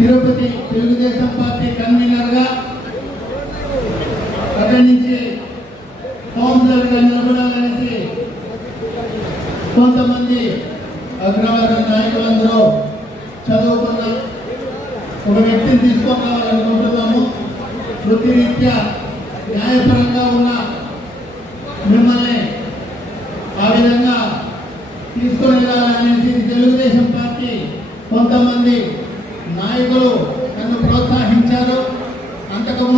Tirupati Telugu Desam party కన్వీనర్గా అక్కడి నుంచి కౌన్సిలర్గా నిలబడాలనేసి కొంతమంది అగ్రవర్గ నాయకులందరూ చదువుకున్న ఒక వ్యక్తిని తీసుకోవాలనుకుంటున్నాము వృత్తిరీత్యా న్యాయపరంగా ఉన్న మిమ్మల్ని ఆ విధంగా తీసుకొని రావాలని తెలుగుదేశం పార్టీ కొంతమంది నాయకులు నన్ను ప్రోత్సహించారు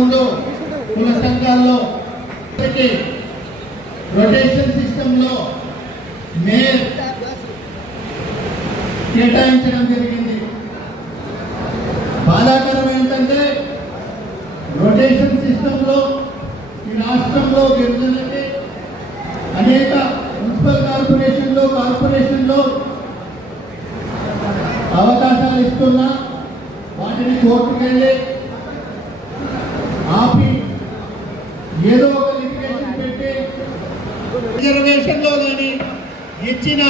మూడు కుల సంఘాల్లో ఇప్పటికీ రొటేషన్ సిస్టంలో మేయర్ కేటాయించడం జరిగింది. బాధాకరం ఏంటంటే రొటేషన్ సిస్టంలో ఈ రాష్ట్రంలో గిరిజనులకి అనేక మున్సిపల్ కార్పొరేషన్లో కార్పొరేషన్లో అవకాశాలు ఇస్తున్నా వాటిని కోర్టుకెళ్ళి ఏదో ఒక లిమిటేషన్ పెట్టి రిజర్వేషన్లో కానీ ఇచ్చిన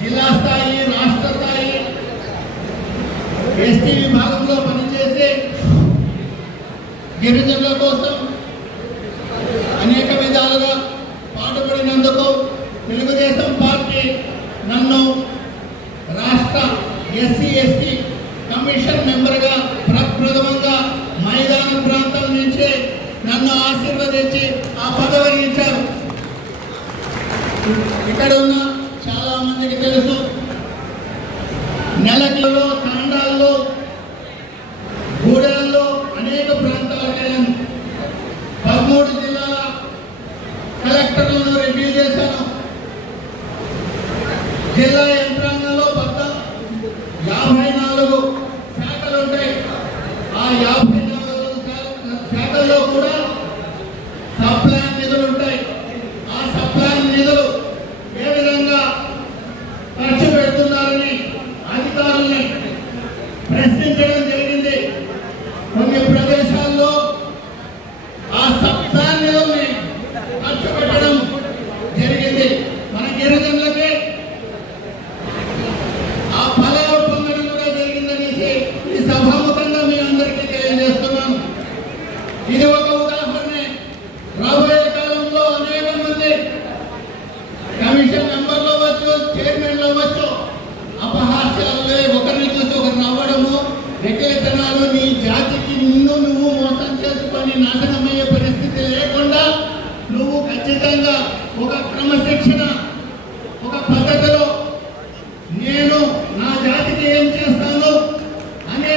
జిల్లా స్థాయి రాష్ట్ర స్థాయి ఎస్టీ విభాగంలో పనిచేసే గిరిజనుల కోసం అనేక విధాలుగా పాటుపడినందుకు తెలుగుదేశం పార్టీ నన్ను రాష్ట్ర ఎస్సీ ఎస్టీ కమిషన్ ఆశీర్వదించి ఆ పదవిని ఇచ్చారు ఇక్కడ ఉన్న చాలా మందికి తెలుసు నెలకిలో తాండాల్లో గూడెల్లో అనేక ప్రాంతాలకు వెళ్ళాను. పదమూడు జిల్లాల కలెక్టర్లను రివ్యూ చేశాను. జిల్లా ప్రశ్నించడం జరిగింది. కొన్ని నాశనమయ్యే పరిస్థితి లేకుండా నువ్వు ఖచ్చితంగా ఒక క్రమశిక్షణ ఒక పద్ధతిలో నేను నా జాతికి ఏం చేస్తాను అనే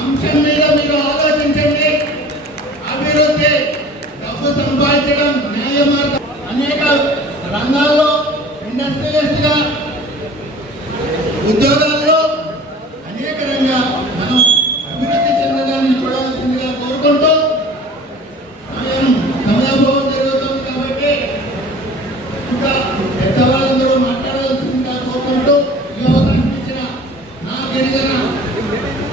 అంశం మీద మీరు ఆలోచించండి. అభివృద్ధి డబ్బు సంపాదించడం న్యాయ మార్గం అనేక రంగాలు జరిగిన